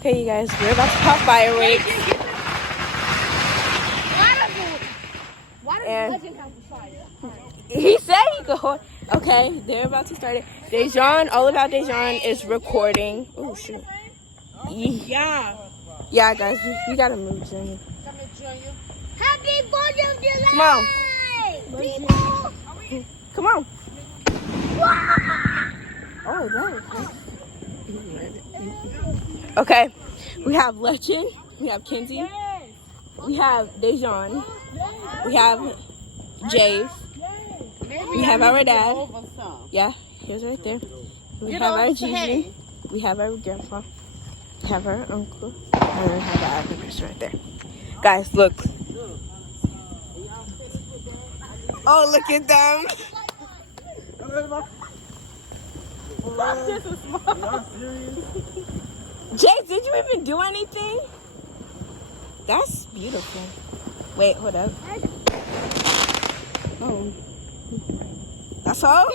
Okay, you guys, we're about to pop fireworks. Why does Legend have to fire? He said he could hold. Okay, they're about to start it. Dejan, all about Dejan is recording. Oh shoot. Yeah. Yeah, guys, we gotta move, Junior. Happy 4th of July! Come on. People! Come on. Oh, that was good. Okay, we have Legend, we have Kenzie, we have Dejan, we have Jace, we have our dad. Yeah, he was right there. We have our Gigi, we have our grandpa, we have our uncle, and we have our other person right there. Guys, look. Oh, look at them. Jace, did you even do anything? That's beautiful. Wait, hold up. Oh. That's all?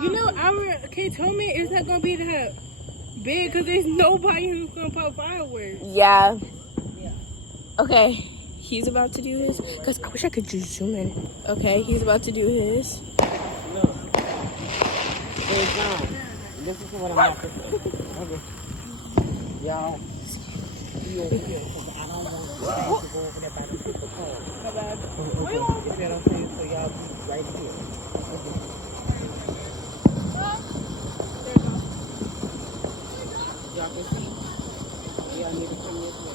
You know, our kid told me it's not gonna be that big because there's nobody who's gonna pop fireworks. Yeah. Okay, he's about to do his. Because I wish I could just zoom in. Okay, he's about to do his. Hey, John, this is what I'm about to say. Okay. Y'all, be over here because I don't want you guys to go over there by the people car. Okay. You see what I'm saying? So y'all be right here. Okay. Y'all can see? Y'all need to come this way.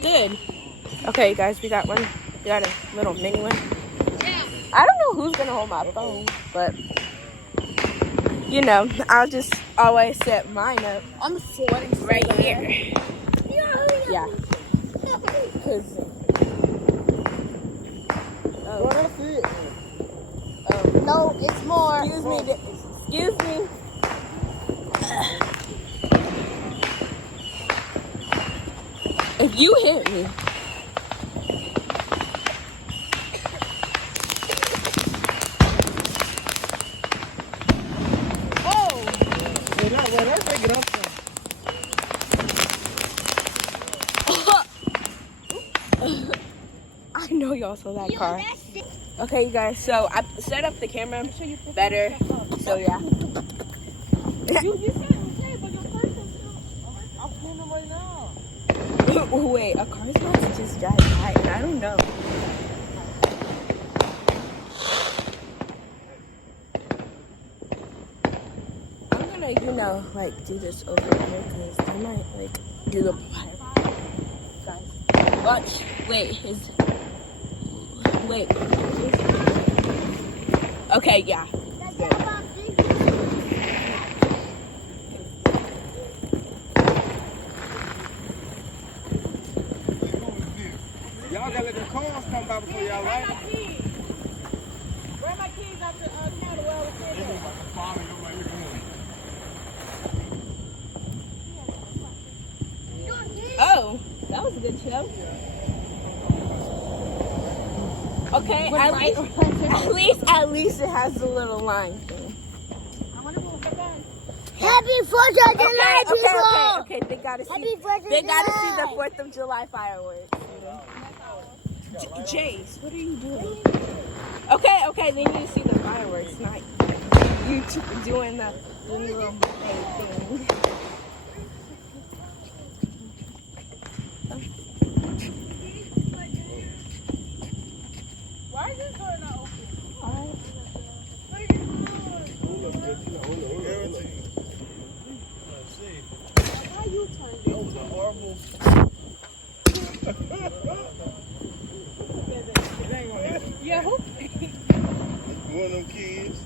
Good. Okay, guys, we got one. We got a little mini one. I don't know who's gonna hold my phone, but you know, I'll just always set mine up. I'm sweating Right here. Yeah. Cause. Well, that's it. No, it's more. Excuse me. Excuse me. If you hit me. Where did they get up from? I know y'all saw that car. Okay, you guys, so I set up the camera better. So, yeah. You said okay, but your first one, I'm filming right now. Wait, a car's about to just drive by, and I don't know. I'm gonna, you know, like, do this over here, because I might, like, do the fire. Guys, watch. Wait, wait. Okay, yeah. Y'all gotta let the cars come by before y'all right. Where are my keys out the counter where I was sitting? Oh, that was a good show. Okay, at least it has a little line thing. Happy 4th of July, people! Okay. They gotta see. Happy 4th of They gotta see July. the 4th of July fireworks. Jace, what are you doing? Okay. They need to see the fireworks, not you doing the little thing. Why is this door not open? Why you turned it? Yeah, who? One of them kids.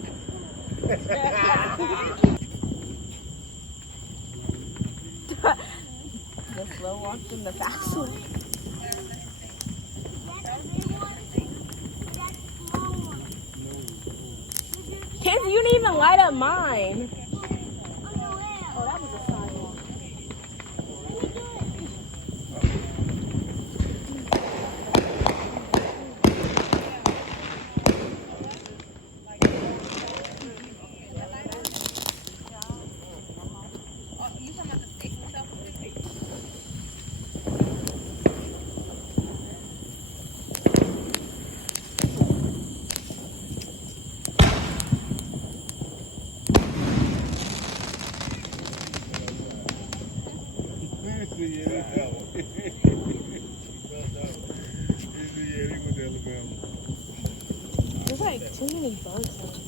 The slow walk and the fast one. Kids, you didn't even light up mine. too many bugs.